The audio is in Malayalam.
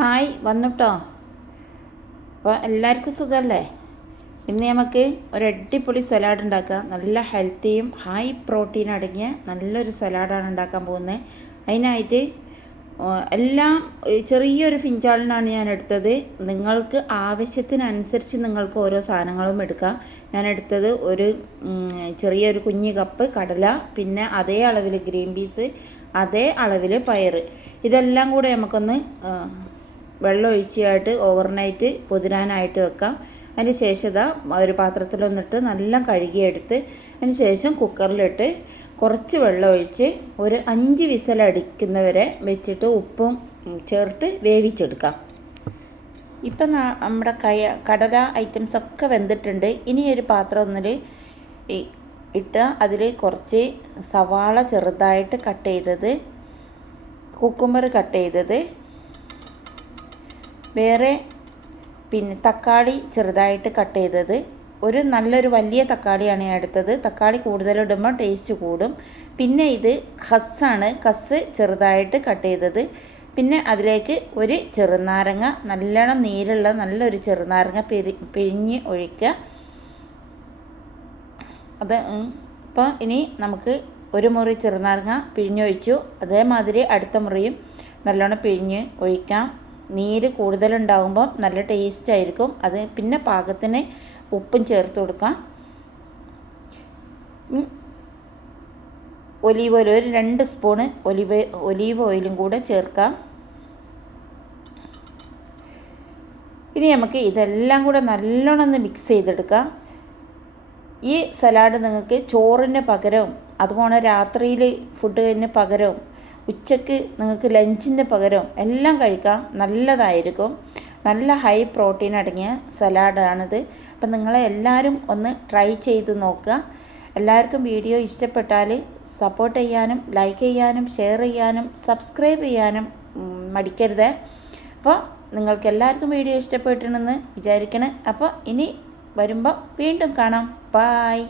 ഹായ് വന്നുട്ടോ. അപ്പോൾ എല്ലാവർക്കും സുഖമല്ലേ? ഇന്ന് നമുക്ക് ഒരു അടിപൊളി സലാഡ് ഉണ്ടാക്കാം. നല്ല ഹെൽത്തിയും ഹൈ പ്രോട്ടീൻ അടങ്ങിയ നല്ലൊരു സലാഡാണ് ഉണ്ടാക്കാൻ പോകുന്നത്. അതിനായിട്ട് എല്ലാം ചെറിയൊരു ഫിഞ്ചാളിനാണ് ഞാൻ എടുത്തത്. നിങ്ങൾക്ക് ആവശ്യത്തിനനുസരിച്ച് നിങ്ങൾക്ക് ഓരോ സാധനങ്ങളും എടുക്കാം. ഞാൻ എടുത്തത് ഒരു ചെറിയൊരു കുഞ്ഞ് കപ്പ് കടല, പിന്നെ അതേ അളവിൽ ഗ്രീൻ പീസ്, അതേ അളവിൽ പയർ. ഇതെല്ലാം കൂടെ നമുക്കൊന്ന് വെള്ളം ഒഴിച്ചായിട്ട് ഓവർനൈറ്റ് പൊതിരാനായിട്ട് വെക്കാം. അതിന് ശേഷം ഒരു പാത്രത്തിലൊന്നിട്ട് നല്ല കഴുകിയെടുത്ത് അതിന് ശേഷം കുക്കറിലിട്ട് കുറച്ച് വെള്ളം ഒഴിച്ച് ഒരു 5 വിസിലടിക്കുന്നവരെ വെച്ചിട്ട് ഉപ്പും ചേർത്ത് വേവിച്ചെടുക്കാം. ഇപ്പം നമ്മുടെ കടല ഐറ്റംസൊക്കെ വെന്തിട്ടുണ്ട്. ഇനി ഒരു പാത്രം ഒന്നിൽ ഇട്ട് അതിൽ കുറച്ച് സവാള ചെറുതായിട്ട് കട്ട് ചെയ്തത്, കുക്കുംബർ കട്ട് ചെയ്തത്, വേറെ പിന്നെ തക്കാളി ചെറുതായിട്ട് കട്ട് ചെയ്തത്, നല്ലൊരു വലിയ തക്കാളിയാണ് ഞാൻ എടുത്തത്. തക്കാളി കൂടുതലിടുമ്പോൾ ടേസ്റ്റ് കൂടും. പിന്നെ ഇത് ഖസ്സാണ്, ഖസ് ചെറുതായിട്ട് കട്ട് ചെയ്തത്. പിന്നെ അതിലേക്ക് ഒരു ചെറുനാരങ്ങ, നല്ലോണം നീരുള്ള നല്ലൊരു ചെറുനാരങ്ങ പിഴിഞ്ഞ് ഒഴിക്കുക. ഇപ്പോൾ ഇനി നമുക്ക് ഒരു മുറി ചെറുനാരങ്ങ പിഴിഞ്ഞൊഴിച്ചു. അതേമാതിരി അടുത്ത മുറിയും നല്ലോണം പിഴിഞ്ഞ് ഒഴിക്കാം. നീര് കൂടുതലുണ്ടാകുമ്പോൾ നല്ല ടേസ്റ്റ് ആയിരിക്കും. അത് പിന്നെ പാകത്തിന് ഉപ്പും ചേർത്ത് കൊടുക്കാം. ഒലീവ് ഓയിൽ ഒരു 2 സ്പൂണ് ഒലീവ് ഓയിലും കൂടെ ചേർക്കാം. ഇനി നമുക്ക് ഇതെല്ലാം കൂടെ നല്ലോണം ഒന്ന് മിക്സ് ചെയ്തെടുക്കാം. ഈ സലാഡ് നിങ്ങൾക്ക് ചോറിന് പകരവും അതുപോലെ രാത്രിയിൽ ഫുഡിന് പകരവും ഉച്ചയ്ക്ക് നിങ്ങൾക്ക് ലഞ്ചിൻ്റെ പകരം എല്ലാം കഴിക്കാം. നല്ലതായിരിക്കും. നല്ല ഹൈ പ്രോട്ടീൻ അടങ്ങിയ സലാഡാണിത്. അപ്പം നിങ്ങളെല്ലാവരും ഒന്ന് ട്രൈ ചെയ്ത് നോക്കുക. എല്ലാവർക്കും വീഡിയോ ഇഷ്ടപ്പെട്ടാൽ സപ്പോർട്ട് ചെയ്യാനും ലൈക്ക് ചെയ്യാനും ഷെയർ ചെയ്യാനും സബ്സ്ക്രൈബ് ചെയ്യാനും മടിക്കരുത്. അപ്പോൾ നിങ്ങൾക്ക് എല്ലാവർക്കും വീഡിയോ ഇഷ്ടപ്പെട്ടിട്ടുണ്ടെന്ന് വിചാരിക്കണം. അപ്പോൾ ഇനി വരുമ്പോൾ വീണ്ടും കാണാം. ബായ്.